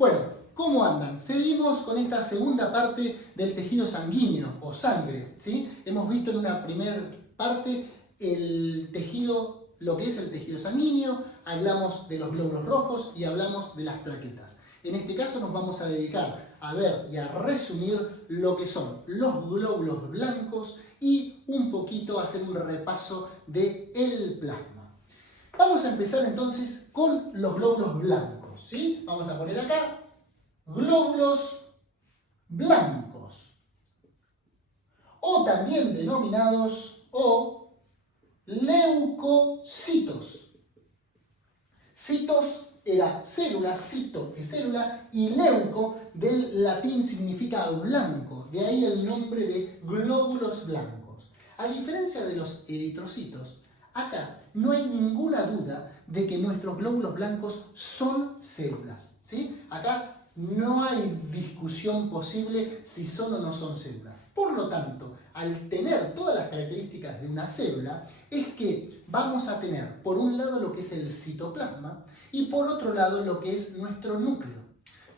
Bueno, ¿cómo andan? Seguimos con esta segunda parte del tejido sanguíneo o sangre, ¿sí? Hemos visto en una primera parte el tejido, lo que es el tejido sanguíneo, hablamos de los glóbulos rojos y hablamos de las plaquetas. En este caso nos vamos a dedicar a ver y a resumir lo que son los glóbulos blancos y un poquito a hacer un repaso del plasma. Vamos a empezar entonces con los glóbulos blancos, ¿sí? Vamos a poner acá glóbulos blancos, o también denominados leucocitos. Citos era célula, cito es célula, y leuco del latín significa blanco, de ahí el nombre de glóbulos blancos. A diferencia de los eritrocitos, acá no hay ninguna duda de que nuestros glóbulos blancos son células, ¿sí? Acá no hay discusión posible si son o no son células. Por lo tanto, al tener todas las características de una célula, es que vamos a tener por un lado lo que es el citoplasma y por otro lado lo que es nuestro núcleo.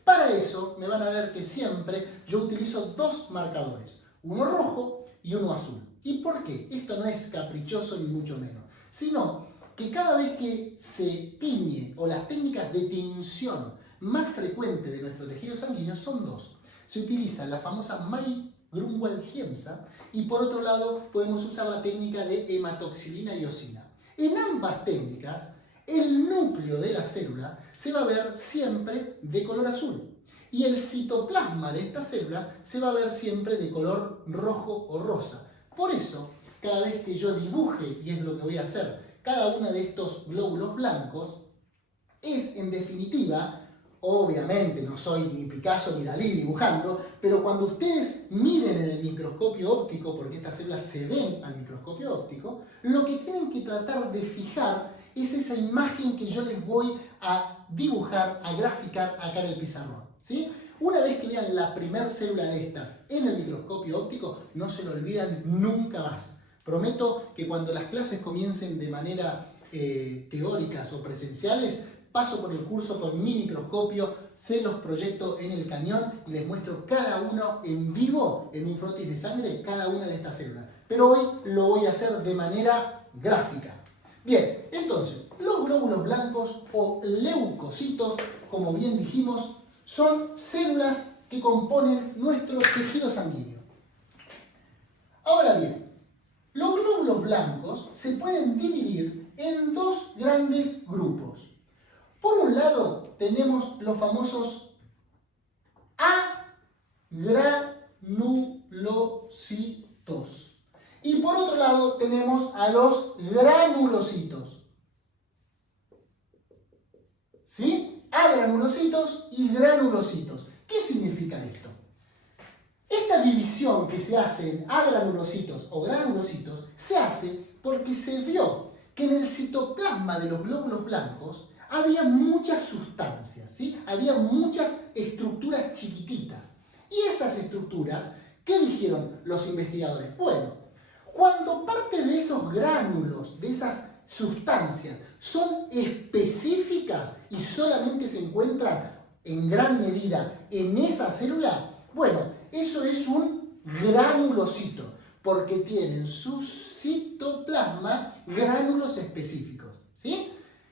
Para eso me van a ver que siempre yo utilizo dos marcadores, uno rojo y uno azul. ¿Y por qué? Esto no es caprichoso ni mucho menos, sino que cada vez que se tiñe o las técnicas de tinción más frecuentes de nuestro tejido sanguíneo son dos. Se utiliza la famosa May-Grunwald-Giemsa y por otro lado podemos usar la técnica de hematoxilina y eosina. En ambas técnicas el núcleo de la célula se va a ver siempre de color azul y el citoplasma de estas células se va a ver siempre de color rojo o rosa. Por eso, cada vez que yo dibuje, y es lo que voy a hacer, cada uno de estos glóbulos blancos, es en definitiva, obviamente no soy ni Picasso ni Dalí dibujando, pero cuando ustedes miren en el microscopio óptico, porque estas células se ven al microscopio óptico, lo que tienen que tratar de fijar es esa imagen que yo les voy a dibujar, a graficar acá en el pizarrón, ¿sí? Una vez que vean la primera célula de estas en el microscopio óptico, no se lo olvidan nunca más. Prometo que cuando las clases comiencen de manera teóricas o presenciales, paso por el curso con mi microscopio, se los proyecto en el cañón y les muestro cada uno en vivo, en un frotis de sangre, cada una de estas células. Pero hoy lo voy a hacer de manera gráfica. Bien, entonces, los glóbulos blancos o leucocitos, como bien dijimos, son células que componen nuestro tejido sanguíneo. Ahora bien, los glóbulos blancos se pueden dividir en dos grandes grupos. Por un lado tenemos los famosos agranulocitos y por otro lado tenemos a los granulocitos. ¿Sí? Agranulocitos y granulocitos. ¿Qué significa esto? Esta división que se hace en agranulocitos o granulocitos se hace porque se vio que en el citoplasma de los glóbulos blancos había muchas sustancias, ¿sí? Había muchas estructuras chiquititas. Y esas estructuras, ¿qué dijeron los investigadores? Bueno, cuando parte de esos gránulos, de esas sustancias, son específicas y solamente se encuentran en gran medida en esa célula, bueno, eso es un granulocito, porque tienen su citoplasma gránulos específicos, ¿sí?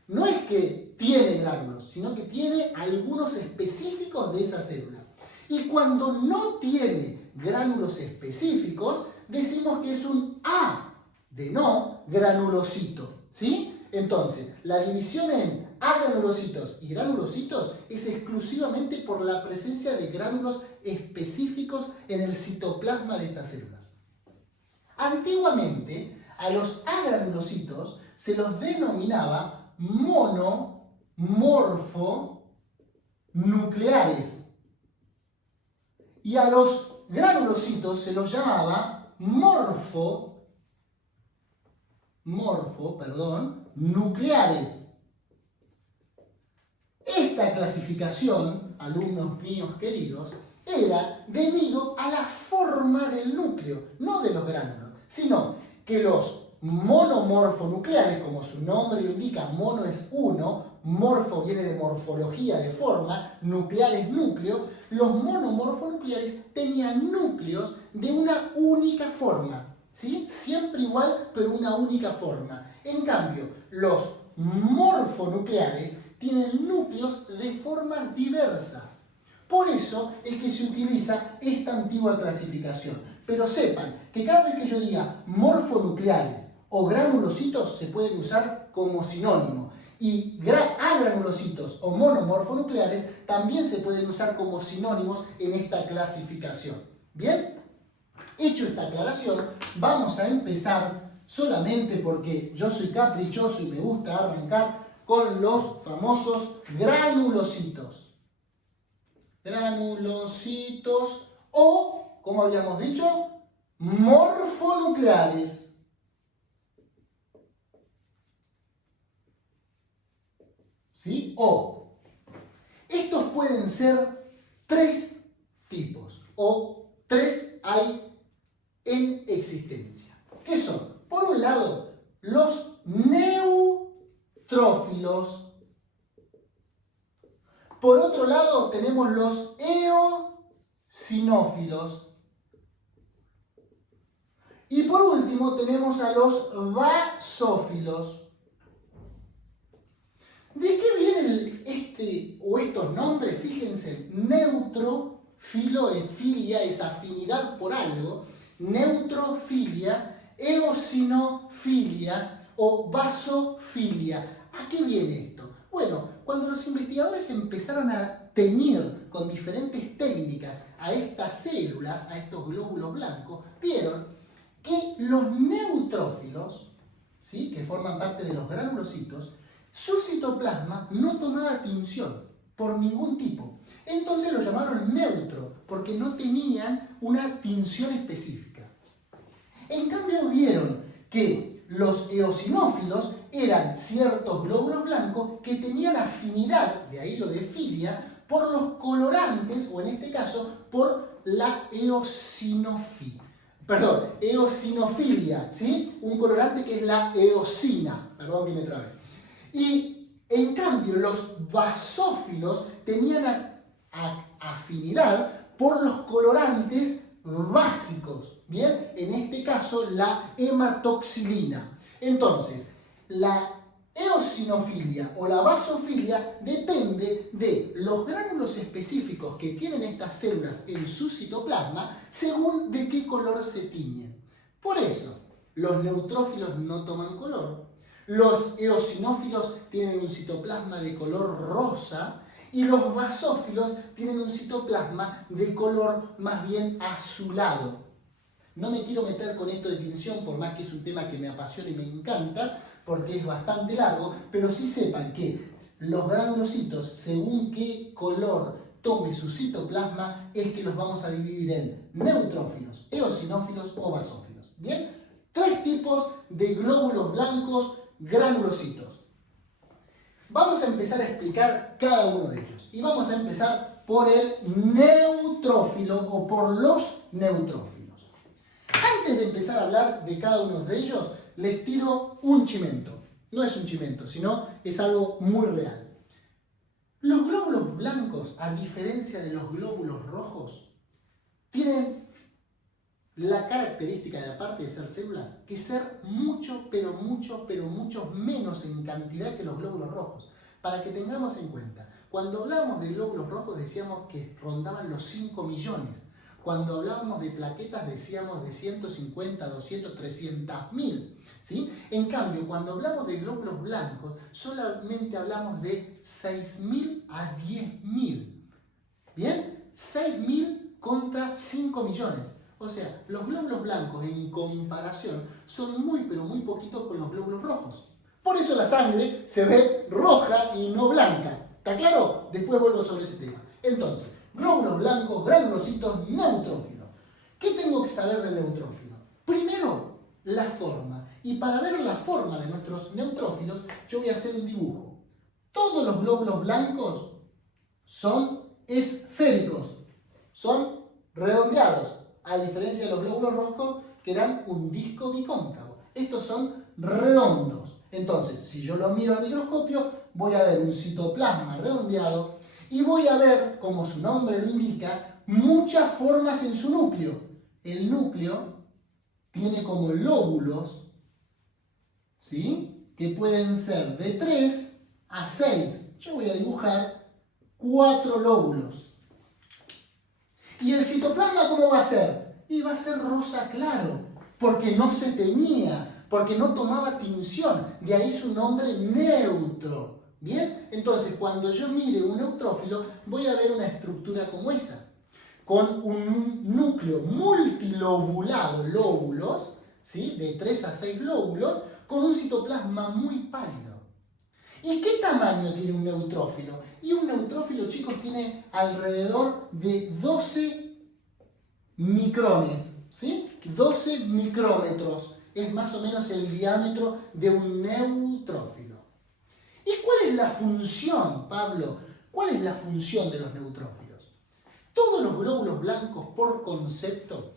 No es que tiene gránulos, sino que tiene algunos específicos de esa célula. Y cuando no tiene gránulos específicos, decimos que es un no granulocito, ¿sí? Entonces, la división en agranulocitos y granulocitos es exclusivamente por la presencia de gránulos específicos en el citoplasma de estas células. Antiguamente, a los agranulocitos se los denominaba monomorfonucleares y a los granulocitos se los llamaba nucleares. Esta clasificación, alumnos míos queridos, era debido a la forma del núcleo, no de los gránulos, sino que los monomorfonucleares, como su nombre lo indica, mono es uno, morfo viene de morfología, de forma, nuclear es núcleo, los monomorfonucleares tenían núcleos de una única forma, ¿sí? Siempre igual, pero una única forma. En cambio, los morfonucleares tienen núcleos de formas diversas. Por eso es que se utiliza esta antigua clasificación. Pero sepan que cada vez que yo diga morfonucleares o granulocitos se pueden usar como sinónimo. Y agranulocitos o monomorfonucleares también se pueden usar como sinónimos en esta clasificación. ¿Bien? Hecho esta aclaración, vamos a empezar solamente porque yo soy caprichoso y me gusta arrancar con los famosos granulocitos. Granulocitos o, como habíamos dicho, morfonucleares. ¿Sí? O. Estos pueden ser tres tipos, o tres hay en existencia. ¿Qué son? Por un lado, los neutrófilos. Por otro lado, tenemos los eosinófilos. Y por último, tenemos a los basófilos. ¿De qué vienen estos nombres? Fíjense, neutrofilo es filia, es afinidad por algo. Neutrofilia, eosinofilia o basofilia. ¿A qué viene esto? Bueno, cuando los investigadores empezaron a teñir con diferentes técnicas a estas células, a estos glóbulos blancos, vieron que los neutrófilos, ¿sí?, que forman parte de los granulocitos, su citoplasma no tomaba tinción por ningún tipo. Entonces lo llamaron neutro, porque no tenían una tinción específica. En cambio vieron que los eosinófilos eran ciertos glóbulos blancos que tenían afinidad, de ahí lo de filia, por los colorantes, o en este caso, por la eosinofilia, ¿sí? Un colorante que es la eosina, perdón que me trabé. Y en cambio los basófilos tenían afinidad por los colorantes básicos, ¿bien? En este caso la hematoxilina. Entonces, la eosinofilia o la basofilia depende de los gránulos específicos que tienen estas células en su citoplasma según de qué color se tiñen. Por eso, los neutrófilos no toman color, los eosinófilos tienen un citoplasma de color rosa y los basófilos tienen un citoplasma de color más bien azulado. No me quiero meter con esto de tinción, por más que es un tema que me apasiona y me encanta, porque es bastante largo, pero sí sepan que los granulocitos, según qué color tome su citoplasma, es que los vamos a dividir en neutrófilos, eosinófilos o basófilos. ¿Bien? Tres tipos de glóbulos blancos granulocitos. Vamos a empezar a explicar cada uno de ellos. Y vamos a empezar por el neutrófilo o por los neutrófilos. Antes de empezar a hablar de cada uno de ellos, les tiro un chimento. No es un chimento, sino es algo muy real. Los glóbulos blancos, a diferencia de los glóbulos rojos, tienen la característica, de aparte de ser células, que ser mucho, pero mucho menos en cantidad que los glóbulos rojos. Para que tengamos en cuenta, cuando hablábamos de glóbulos rojos decíamos que rondaban los 5 millones. Cuando hablábamos de plaquetas decíamos de 150, 200, 300.000. ¿Sí? En cambio, cuando hablamos de glóbulos blancos, solamente hablamos de 6.000 a 10.000. ¿Bien? 6.000 contra 5 millones. O sea, los glóbulos blancos en comparación son muy, pero muy poquitos con los glóbulos rojos. Por eso la sangre se ve roja y no blanca. ¿Está claro? Después vuelvo sobre ese tema. Entonces, glóbulos blancos, granulocitos, neutrófilos. ¿Qué tengo que saber del neutrófilo? Primero, la forma. Y para ver la forma de nuestros neutrófilos, yo voy a hacer un dibujo. Todos los glóbulos blancos son esféricos, son redondeados, a diferencia de los glóbulos rojos que eran un disco bicóncavo. Estos son redondos. Entonces, si yo lo miro al microscopio, voy a ver un citoplasma redondeado y voy a ver, como su nombre lo indica, muchas formas en su núcleo. El núcleo tiene como lóbulos, ¿sí?, que pueden ser de 3 a 6. Yo voy a dibujar 4 lóbulos. ¿Y el citoplasma cómo va a ser? Y va a ser rosa claro, porque no se teñía, porque no tomaba tinción. De ahí su nombre neutro. ¿Bien? Entonces, cuando yo mire un neutrófilo, voy a ver una estructura como esa, con un núcleo multilobulado, lóbulos, ¿sí?, de 3 a 6 lóbulos, con un citoplasma muy pálido. ¿Y qué tamaño tiene un neutrófilo? Y un neutrófilo, chicos, tiene alrededor de 12 micrones, ¿sí? 12 micrómetros es más o menos el diámetro de un neutrófilo. ¿Y cuál es la función, Pablo? ¿Cuál es la función de los neutrófilos? Todos los glóbulos blancos, por concepto,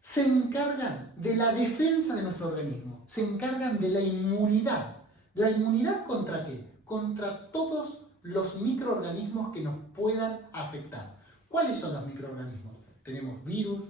se encargan de la defensa de nuestro organismo, se encargan de la inmunidad. ¿La inmunidad contra qué? Contra todos los microorganismos que nos puedan afectar. ¿Cuáles son los microorganismos? Tenemos virus,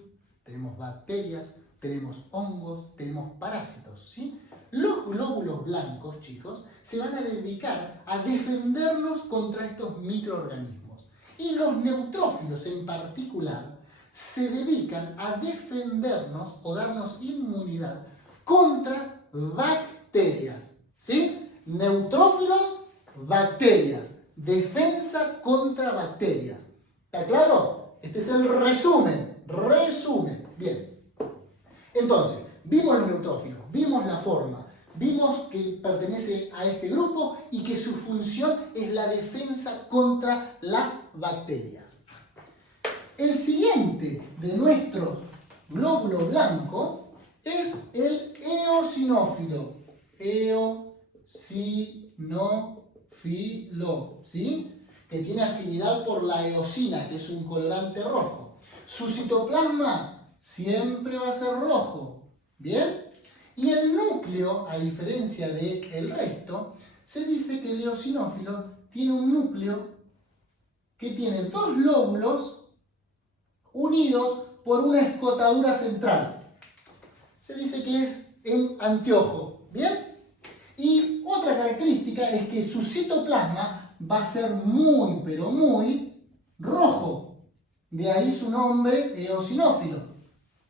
tenemos bacterias, tenemos hongos, tenemos parásitos, ¿sí? Los glóbulos blancos, chicos, se van a dedicar a defendernos contra estos microorganismos. Y los neutrófilos en particular se dedican a defendernos o darnos inmunidad contra bacterias, ¿sí? Neutrófilos, bacterias. Defensa contra bacterias. ¿Está claro? Este es el resumen. Resumen. Bien. Entonces, vimos los neutrófilos, vimos la forma, vimos que pertenece a este grupo y que su función es la defensa contra las bacterias. El siguiente de nuestro glóbulo blanco es el eosinófilo. Eosinófilo, ¿sí?, que tiene afinidad por la eosina, que es un colorante rojo. Su citoplasma siempre va a ser rojo, ¿bien? Y el núcleo, a diferencia del resto, se dice que el eosinófilo tiene un núcleo que tiene 2 lóbulos unidos por una escotadura central. Se dice que es en anteojo, ¿bien? Y otra característica es que su citoplasma va a ser muy, pero muy rojo. De ahí su nombre, eosinófilo.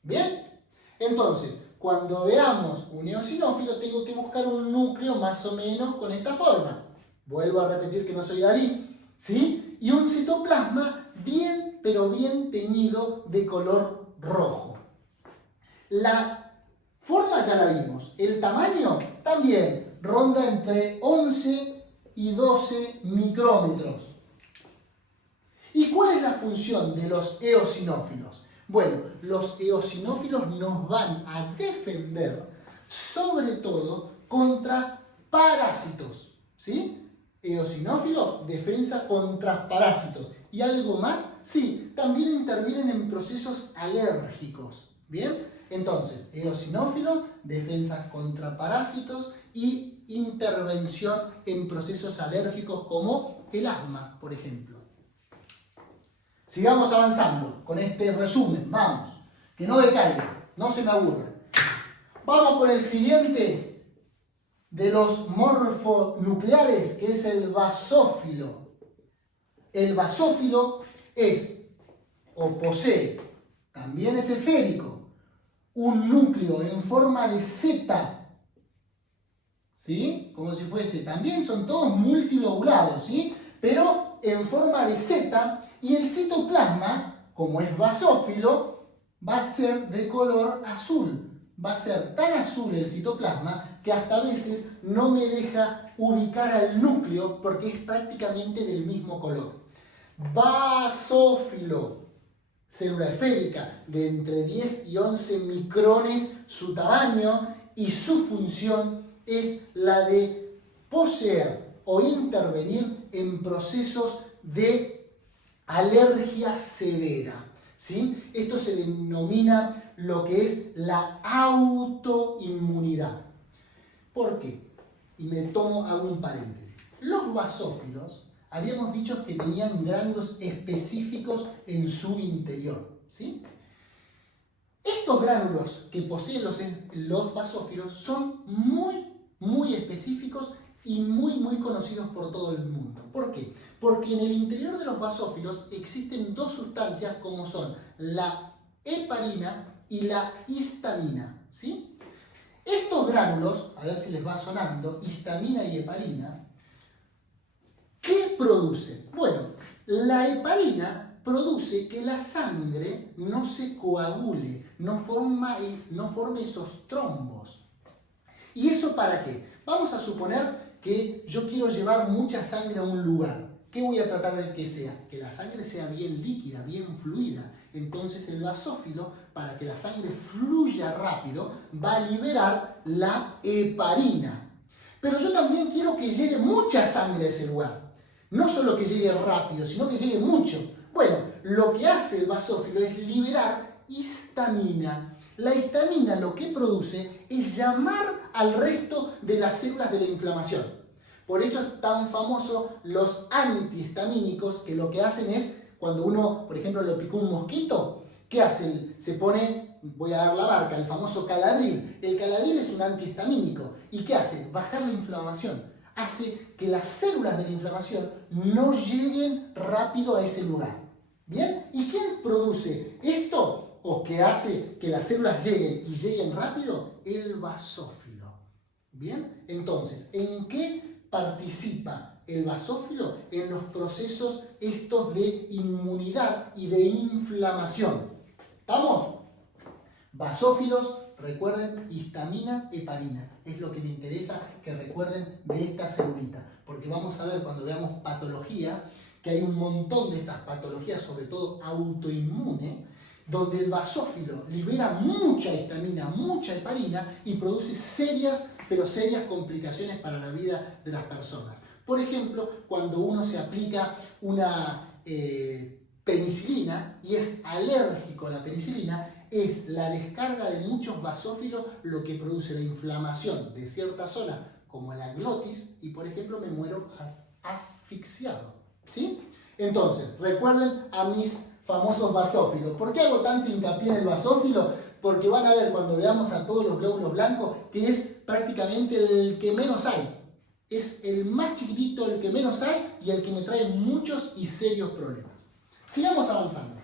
¿Bien? Entonces, cuando veamos un eosinófilo, tengo que buscar un núcleo más o menos con esta forma. Vuelvo a repetir que no soy Dalí, ¿sí? Y un citoplasma bien, pero bien teñido de color rojo. La forma ya la vimos. El tamaño también ronda entre 11 y 12 micrómetros. ¿Y cuál es la función de los eosinófilos? Bueno, los eosinófilos nos van a defender sobre todo contra parásitos, ¿sí? Eosinófilos, defensa contra parásitos. ¿Y algo más? Sí, también intervienen en procesos alérgicos, ¿bien? Entonces, eosinófilos, defensa contra parásitos y intervención en procesos alérgicos como el asma, por ejemplo. Sigamos avanzando con este resumen, vamos, que no decaiga, no se me aburra. Vamos con el siguiente de los morfonucleares, que es el basófilo. El basófilo es o posee, también es esférico, un núcleo en forma de Z, ¿sí? Como si fuese, también son todos multilobulados, ¿sí? Pero en forma de Z, y el citoplasma, como es basófilo, va a ser de color azul. Va a ser tan azul el citoplasma que hasta a veces no me deja ubicar al núcleo porque es prácticamente del mismo color. Basófilo, célula esférica de entre 10 y 11 micrones su tamaño, y su función es la de poseer o intervenir en procesos de alergia severa, ¿sí? Esto se denomina lo que es la autoinmunidad. ¿Por qué? Y hago un paréntesis. Los basófilos, habíamos dicho que tenían gránulos específicos en su interior, ¿sí? Estos gránulos que poseen los basófilos son muy específicos y muy conocidos por todo el mundo. ¿Por qué? Porque en el interior de los basófilos existen dos sustancias como son la heparina y la histamina, ¿sí? Estos gránulos, a ver si les va sonando, histamina y heparina, ¿qué producen? Bueno, la heparina produce que la sangre no se coagule, no forme esos trombos. ¿Y eso para qué? Vamos a suponer que yo quiero llevar mucha sangre a un lugar. ¿Qué voy a tratar de que sea? Que la sangre sea bien líquida, bien fluida. Entonces el basófilo, para que la sangre fluya rápido, va a liberar la heparina. Pero yo también quiero que llegue mucha sangre a ese lugar. No solo que llegue rápido, sino que llegue mucho. Bueno, lo que hace el basófilo es liberar histamina. La histamina lo que produce es llamar al resto de las células de la inflamación. Por eso es tan famoso los antihistamínicos, que lo que hacen es, cuando uno, por ejemplo, le picó un mosquito, ¿qué hacen? Se pone, voy a dar la marca, el famoso Caladril. El Caladril es un antihistamínico. ¿Y qué hace? Bajar la inflamación. Hace que las células de la inflamación no lleguen rápido a ese lugar. ¿Bien? ¿Y quién produce esto? ¿O que hace que las células lleguen rápido? El basófilo. ¿Bien? Entonces, ¿en qué participa el basófilo? En los procesos estos de inmunidad y de inflamación. ¿Estamos? Basófilos, recuerden, histamina, heparina. Es lo que me interesa que recuerden de esta celulita. Porque vamos a ver cuando veamos patología, que hay un montón de estas patologías, sobre todo autoinmune, donde el basófilo libera mucha histamina, mucha heparina y produce serias complicaciones para la vida de las personas. Por ejemplo, cuando uno se aplica una penicilina y es alérgico a la penicilina, es la descarga de muchos basófilos lo que produce la inflamación de cierta zona, como la glotis, y por ejemplo me muero asfixiado, ¿sí? Entonces, recuerden a mis famosos basófilos. ¿Por qué hago tanto hincapié en el basófilo? Porque van a ver cuando veamos a todos los glóbulos blancos que es prácticamente el que menos hay. Es el más chiquitito, el que menos hay y el que me trae muchos y serios problemas. Sigamos avanzando.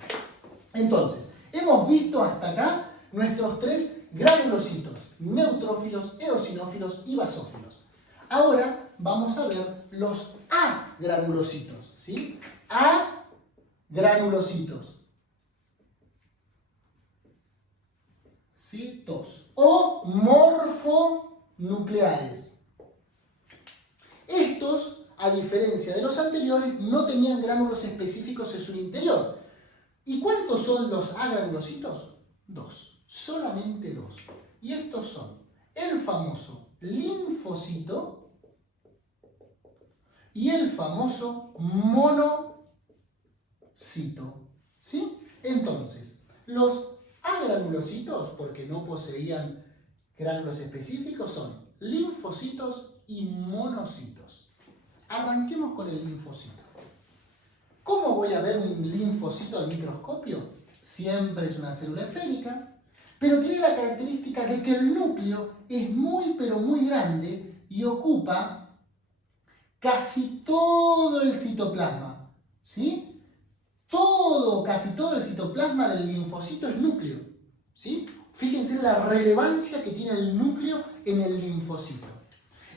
Entonces, hemos visto hasta acá nuestros tres granulocitos: neutrófilos, eosinófilos y basófilos. Ahora vamos a ver los agranulocitos, ¿sí? Agranulocitos. ¿Sí? Dos. O morfonucleares. Estos, a diferencia de los anteriores, no tenían gránulos específicos en su interior. ¿Y cuántos son los agranulocitos? Dos. Solamente dos. Y estos son el famoso linfocito y el famoso monocito. ¿Sí? Entonces, los agranulocitos, porque no poseían gránulos específicos, son linfocitos y monocitos. Arranquemos con el linfocito. ¿Cómo voy a ver un linfocito al microscopio? Siempre es una célula esférica, pero tiene la característica de que el núcleo es muy pero muy grande y ocupa casi todo el citoplasma, ¿sí? Casi todo el citoplasma del linfocito es núcleo, ¿sí? Fíjense la relevancia que tiene el núcleo en el linfocito.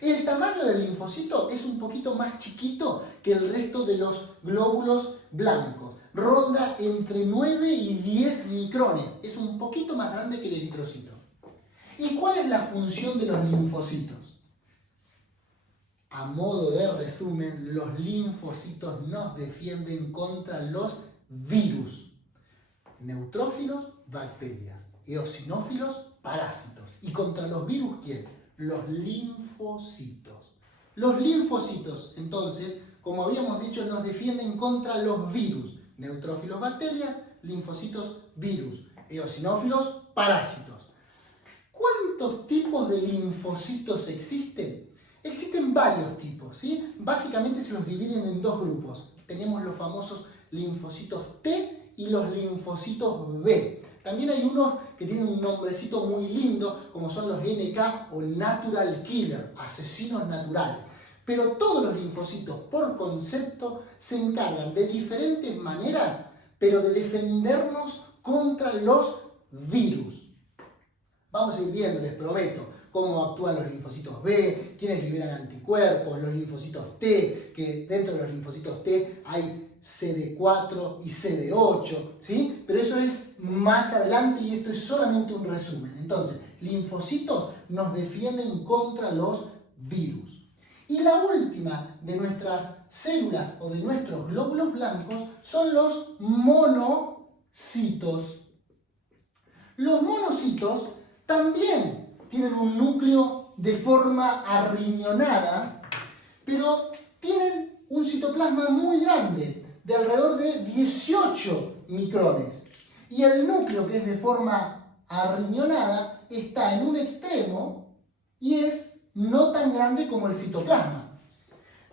El tamaño del linfocito es un poquito más chiquito que el resto de los glóbulos blancos. Ronda entre 9 y 10 micrones. Es un poquito más grande que el eritrocito. ¿Y cuál es la función de los linfocitos? A modo de resumen, los linfocitos nos defienden contra los virus. Neutrófilos, bacterias. Eosinófilos, parásitos. ¿Y contra los virus quién? Los linfocitos. Los linfocitos, entonces, como habíamos dicho, nos defienden contra los virus. Neutrófilos, bacterias, linfocitos, virus. Eosinófilos, parásitos. ¿Cuántos tipos de linfocitos existen? Existen varios tipos, ¿sí? Básicamente se los dividen en dos grupos. Tenemos los famosos linfocitos T y los linfocitos B. También hay unos que tienen un nombrecito muy lindo, como son los NK o Natural Killer, asesinos naturales. Pero todos los linfocitos, por concepto, se encargan de diferentes maneras, pero de defendernos contra los virus. Vamos a ir viendo, les prometo, cómo actúan los linfocitos B, quiénes liberan anticuerpos, los linfocitos T, que dentro de los linfocitos T hay CD4 y CD8, ¿sí? Pero eso es más adelante y esto es solamente un resumen. Entonces, linfocitos nos defienden contra los virus. Y la última de nuestras células o de nuestros glóbulos blancos son los monocitos. Los monocitos también tienen un núcleo de forma arriñonada, pero tienen un citoplasma muy grande, de alrededor de 18 micrones. Y el núcleo, que es de forma arriñonada, está en un extremo y es no tan grande como el citoplasma.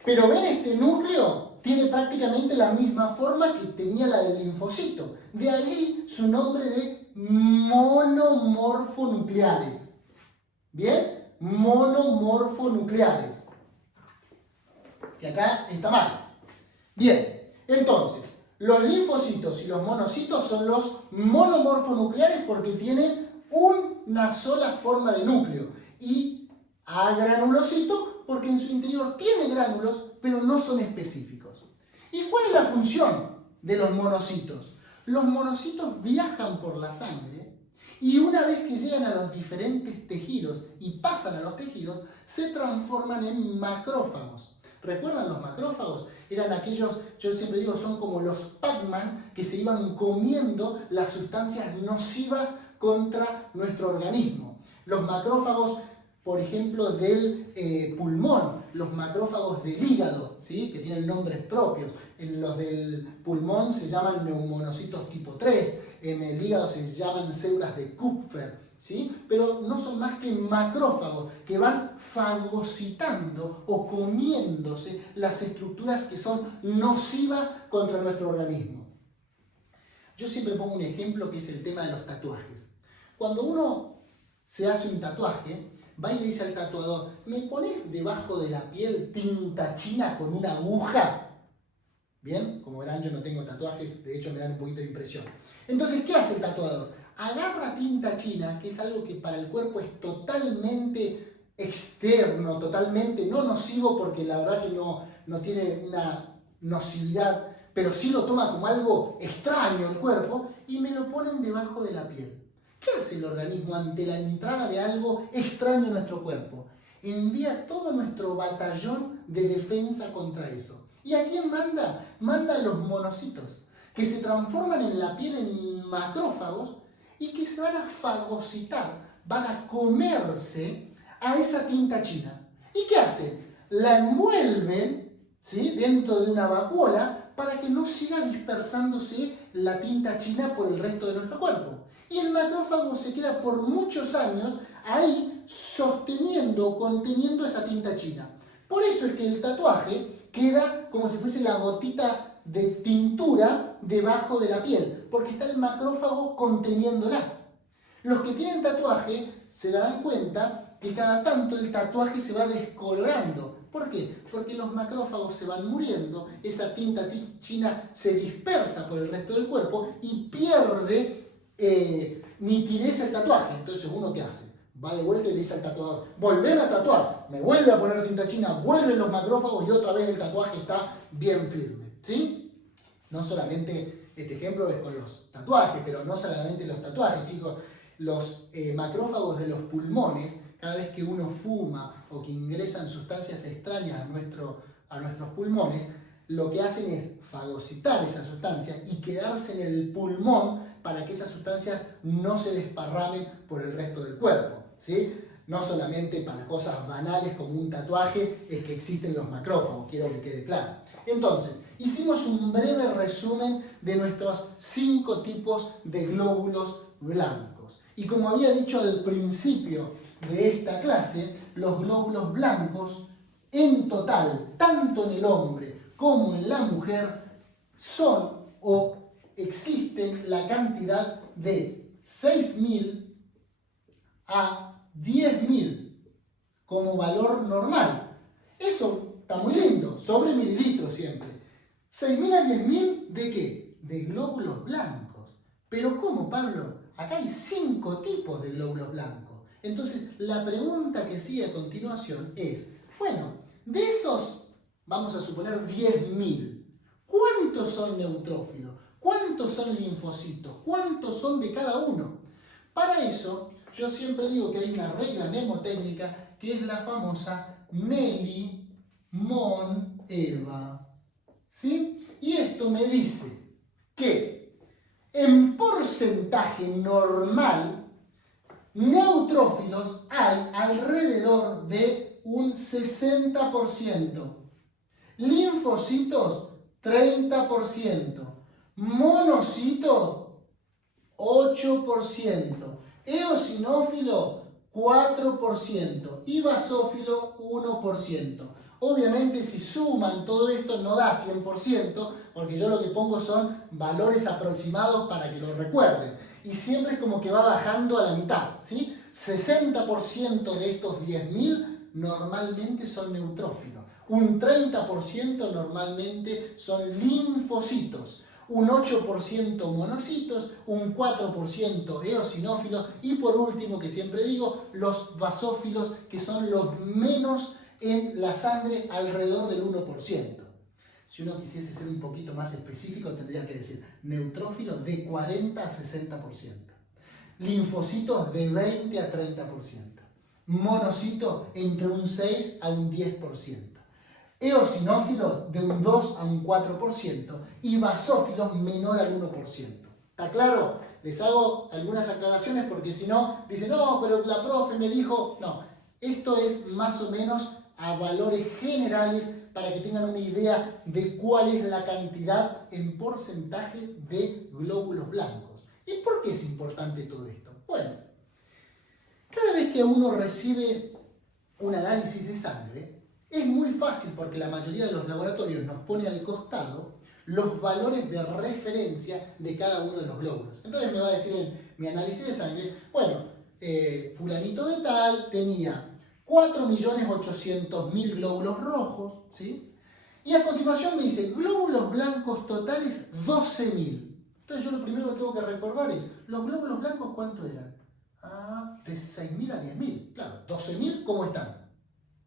Pero ven, este núcleo tiene prácticamente la misma forma que tenía la del linfocito. De allí su nombre de monomorfonucleares. ¿Bien? Monomorfonucleares. Que acá está mal. Bien, entonces, los linfocitos y los monocitos son los monomorfonucleares porque tienen una sola forma de núcleo. Y agranulocito porque en su interior tiene gránulos, pero no son específicos. ¿Y cuál es la función de los monocitos? Los monocitos viajan por la sangre y una vez que llegan a los diferentes tejidos y pasan a los tejidos, se transforman en macrófagos. ¿Recuerdan los macrófagos? Eran aquellos, yo siempre digo, son como los Pac-Man que se iban comiendo las sustancias nocivas contra nuestro organismo. Los macrófagos, por ejemplo, del pulmón, los macrófagos del hígado, ¿sí? Que tienen nombres propios. En los del pulmón se llaman neumonocitos tipo 3, en el hígado se llaman células de Kupfer, ¿sí? Pero no son más que macrófagos que van fagocitando o comiéndose las estructuras que son nocivas contra nuestro organismo. Yo siempre pongo un ejemplo que es el tema de los tatuajes. Cuando uno se hace un tatuaje, va y le dice al tatuador, ¿me pones debajo de la piel tinta china con una aguja? Bien, como verán, yo no tengo tatuajes, de hecho me dan un poquito de impresión. Entonces, ¿qué hace el tatuador? Agarra tinta china, que es algo que para el cuerpo es totalmente externo, totalmente no nocivo, porque la verdad que no tiene una nocividad, pero sí lo toma como algo extraño el cuerpo, y me lo ponen debajo de la piel. ¿Qué hace el organismo ante la entrada de algo extraño en nuestro cuerpo? Envía todo nuestro batallón de defensa contra eso. ¿Y a quién manda? Manda a los monocitos, que se transforman en la piel en macrófagos y que se van a fagocitar, van a comerse a esa tinta china. ¿Y qué hacen? La envuelven, ¿sí?, dentro de una vacuola para que no siga dispersándose la tinta china por el resto de nuestro cuerpo. Y el macrófago se queda por muchos años ahí sosteniendo o conteniendo esa tinta china. Por eso es que el tatuaje queda como si fuese la gotita de tintura debajo de la piel, porque está el macrófago conteniéndola. Los que tienen tatuaje se darán cuenta que cada tanto el tatuaje se va descolorando. ¿Por qué? Porque los macrófagos se van muriendo, esa tinta china se dispersa por el resto del cuerpo y pierde nitidez el tatuaje. Entonces, ¿uno qué hace? Va de vuelta y le dice al tatuador, volveme a tatuar, me vuelve a poner tinta china, vuelven los macrófagos y otra vez el tatuaje está bien firme, ¿sí? No solamente este ejemplo es con los tatuajes, pero no solamente los tatuajes, chicos. Los macrófagos de los pulmones, cada vez que uno fuma o que ingresan sustancias extrañas a nuestros pulmones, lo que hacen es fagocitar esa sustancia y quedarse en el pulmón para que esas sustancias no se desparramen por el resto del cuerpo, ¿sí? No solamente para cosas banales como un tatuaje es que existen los macrófagos, quiero que quede claro. Entonces, hicimos un breve resumen de nuestros 5 tipos de glóbulos blancos. Y como había dicho al principio de esta clase, los glóbulos blancos en total, tanto en el hombre como en la mujer, son o existen la cantidad de 6.000 a 10.000 como valor normal. Eso está muy lindo, sobre mililitros siempre. 6.000 a 10.000 ¿de qué? De glóbulos blancos. Pero ¿cómo, Pablo? Acá hay 5 tipos de glóbulos blancos. Entonces, la pregunta que sigue a continuación es, bueno, de esos, vamos a suponer 10.000, ¿cuántos son neutrófilos? ¿Cuántos son linfocitos? ¿Cuántos son de cada uno? Para eso, yo siempre digo que hay una regla mnemotécnica que es la famosa Nelly-Mon-Eva. ¿Sí? Y esto me dice que en porcentaje normal, neutrófilos hay alrededor de un 60%. Linfocitos, 30%. Monocitos, 8%. Eosinófilo, 4%. Y basófilo, 1%. Obviamente, si suman todo esto no da 100%, porque yo lo que pongo son valores aproximados para que lo recuerden. Y siempre es como que va bajando a la mitad, ¿sí? 60% de estos 10.000 normalmente son neutrófilos. Un 30% normalmente son linfocitos. Un 8% monocitos, un 4% eosinófilos y por último, que siempre digo, los basófilos, que son los menos en la sangre, alrededor del 1%. Si uno quisiese ser un poquito más específico, tendría que decir neutrófilos de 40 a 60%, linfocitos de 20 a 30%, monocitos entre un 6 a un 10%, eosinófilos de un 2 a un 4% y basófilos menor al 1%. ¿Está claro? Les hago algunas aclaraciones porque si no, dicen, no, pero la profe me dijo, no, esto es más o menos a valores generales para que tengan una idea de cuál es la cantidad en porcentaje de glóbulos blancos. ¿Y por qué es importante todo esto? Bueno, cada vez que uno recibe un análisis de sangre, es muy fácil porque la mayoría de los laboratorios nos pone al costado los valores de referencia de cada uno de los glóbulos. Entonces me va a decir en mi análisis de sangre, bueno, fulanito de tal tenía 4.800.000 glóbulos rojos, ¿sí? Y a continuación me dice, glóbulos blancos totales 12.000. Entonces yo lo primero que tengo que recordar es, ¿los glóbulos blancos cuánto eran? De 6.000 a 10.000. Claro, 12.000, ¿cómo están?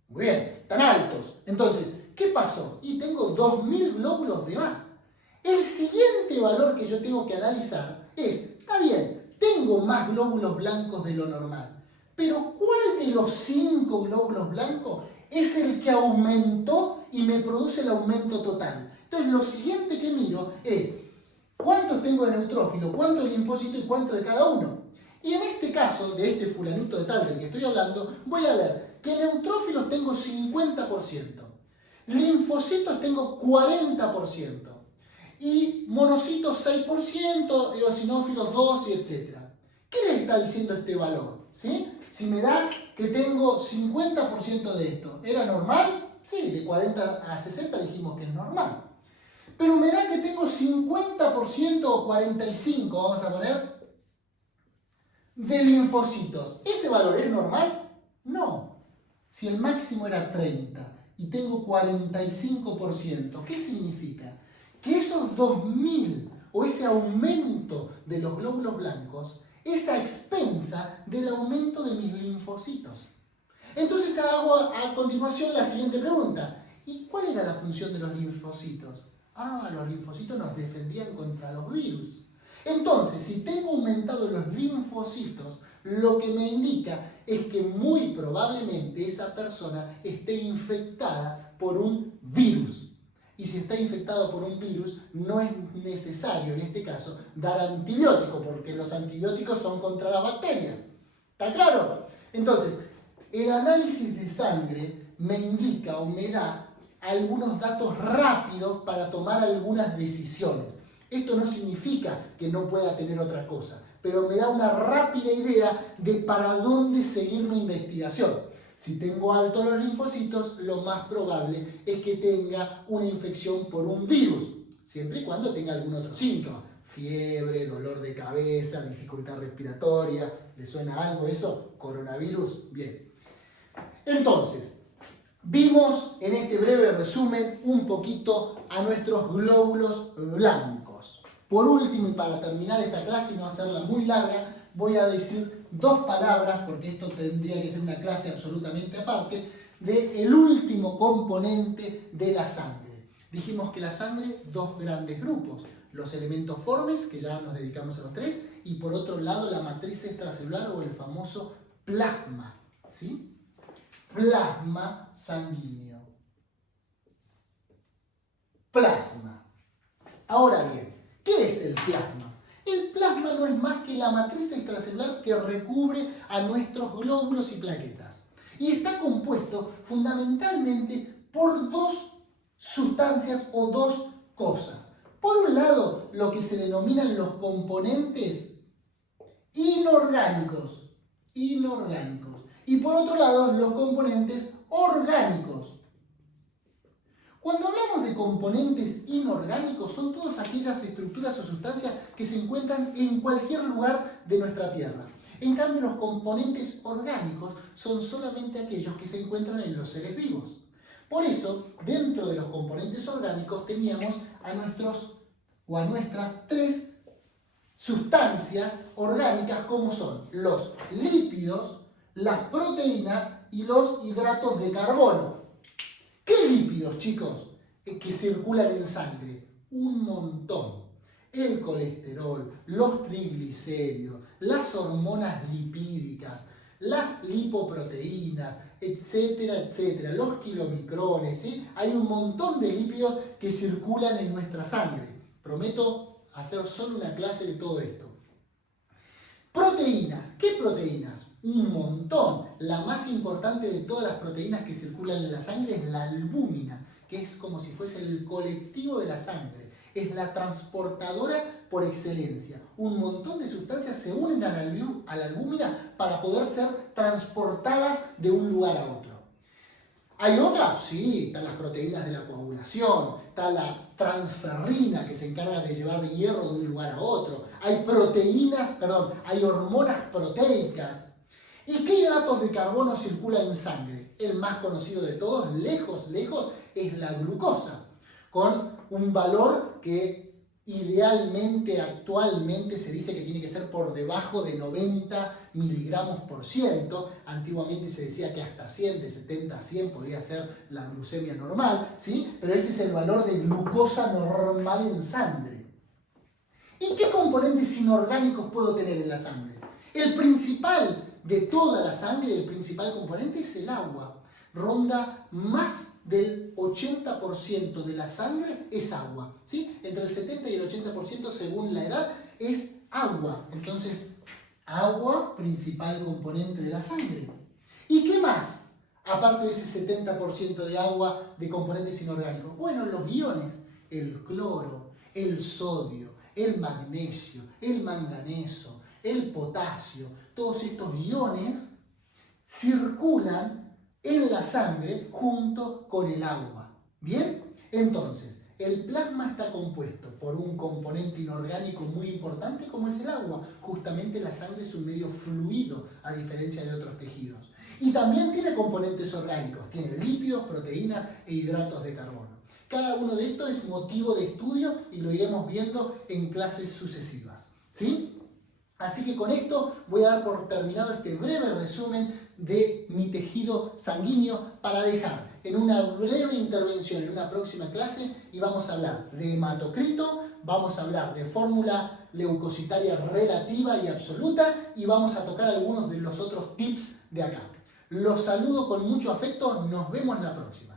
Muy bien, están altos. Entonces, ¿qué pasó? Y tengo 2.000 glóbulos de más. El siguiente valor que yo tengo que analizar es, está bien, tengo más glóbulos blancos de lo normal. Pero ¿cuál de los 5 glóbulos blancos es el que aumentó y me produce el aumento total? Entonces lo siguiente que miro es cuántos tengo de neutrófilo, cuántos de linfocito y cuánto de cada uno. Y en este caso, de este fulanito de tal del que estoy hablando, voy a ver que neutrófilos tengo 50%, linfocitos tengo 40%, y monocitos 6%, eosinófilos 2%, y etc. ¿Qué les está diciendo este valor? ¿Sí? Si me da que tengo 50% de esto, ¿era normal? Sí, de 40 a 60 dijimos que es normal. Pero me da que tengo 50% o 45%, vamos a poner, de linfocitos. ¿Ese valor es normal? No. Si el máximo era 30 y tengo 45%, ¿qué significa? Que esos 2.000 o ese aumento de los glóbulos blancos es a expensa del aumento de mis linfocitos. Entonces hago a continuación la siguiente pregunta. ¿Y cuál era la función de los linfocitos? Los linfocitos nos defendían contra los virus. Entonces, si tengo aumentados los linfocitos, lo que me indica es que muy probablemente esa persona esté infectada por un virus. Y si está infectado por un virus, no es necesario, en este caso, dar antibiótico, porque los antibióticos son contra las bacterias. ¿Está claro? Entonces, el análisis de sangre me indica o me da algunos datos rápidos para tomar algunas decisiones. Esto no significa que no pueda tener otra cosa, pero me da una rápida idea de para dónde seguir mi investigación. Si tengo altos los linfocitos, lo más probable es que tenga una infección por un virus, siempre y cuando tenga algún otro síntoma. Fiebre, dolor de cabeza, dificultad respiratoria. ¿Le suena algo eso? ¿Coronavirus? Bien. Entonces, vimos en este breve resumen un poquito a nuestros glóbulos blancos. Por último, y para terminar esta clase y no hacerla muy larga, voy a decir dos palabras, porque esto tendría que ser una clase absolutamente aparte, del último componente de la sangre. Dijimos que la sangre, dos grandes grupos. Los elementos formes, que ya nos dedicamos a los tres, y por otro lado la matriz extracelular o el famoso plasma, ¿sí? Plasma sanguíneo. Plasma. Ahora bien, ¿qué es el plasma? El plasma no es más que la matriz extracelular que recubre a nuestros glóbulos y plaquetas. Y está compuesto fundamentalmente por dos sustancias o dos cosas. Por un lado, lo que se denominan los componentes inorgánicos. Y por otro lado, los componentes orgánicos. Cuando hablamos de componentes inorgánicos, son todas aquellas estructuras o sustancias que se encuentran en cualquier lugar de nuestra Tierra. En cambio, los componentes orgánicos son solamente aquellos que se encuentran en los seres vivos. Por eso, dentro de los componentes orgánicos teníamos a nuestras tres sustancias orgánicas, como son los lípidos, las proteínas y los hidratos de carbono. ¿Qué lípidos, chicos, que circulan en sangre? Un montón. El colesterol, los triglicéridos, las hormonas lipídicas, las lipoproteínas, etcétera, etcétera, los kilomicrones, ¿sí? Hay un montón de lípidos que circulan en nuestra sangre. Prometo hacer solo una clase de todo esto. Proteínas. ¿Qué proteínas? Un montón. La más importante de todas las proteínas que circulan en la sangre es la albúmina, que es como si fuese el colectivo de la sangre. Es la transportadora por excelencia. Un montón de sustancias se unen a la albúmina para poder ser transportadas de un lugar a otro. ¿Hay otras? Sí, están las proteínas de la coagulación, está la transferrina que se encarga de llevar hierro de un lugar a otro. Hay hormonas proteicas. ¿Y qué hidratos de carbono circulan en sangre? El más conocido de todos, lejos, es la glucosa, con un valor que idealmente, actualmente se dice que tiene que ser por debajo de 90 miligramos por ciento. Antiguamente se decía que hasta 100, de 70 a 100 podía ser la glucemia normal, ¿sí? Pero ese es el valor de glucosa normal en sangre. ¿Y qué componentes inorgánicos puedo tener en la sangre? El principal de toda la sangre, el principal componente es el agua. Ronda más del 80% de la sangre es agua, ¿sí? Entre el 70 y el 80% según la edad es agua. Entonces, agua, principal componente de la sangre. ¿Y qué más? Aparte de ese 70% de agua de componentes inorgánicos. Bueno, los iones, el cloro, el sodio, el magnesio, el manganeso, el potasio, todos estos iones circulan en la sangre junto con el agua. ¿Bien? Entonces, el plasma está compuesto por un componente inorgánico muy importante como es el agua. Justamente la sangre es un medio fluido a diferencia de otros tejidos. Y también tiene componentes orgánicos, tiene lípidos, proteínas e hidratos de carbono. Cada uno de estos es motivo de estudio y lo iremos viendo en clases sucesivas, ¿sí? Así que con esto voy a dar por terminado este breve resumen de mi tejido sanguíneo para dejar en una breve intervención en una próxima clase y vamos a hablar de hematocrito, vamos a hablar de fórmula leucocitaria relativa y absoluta y vamos a tocar algunos de los otros tips de acá. Los saludo con mucho afecto, nos vemos la próxima.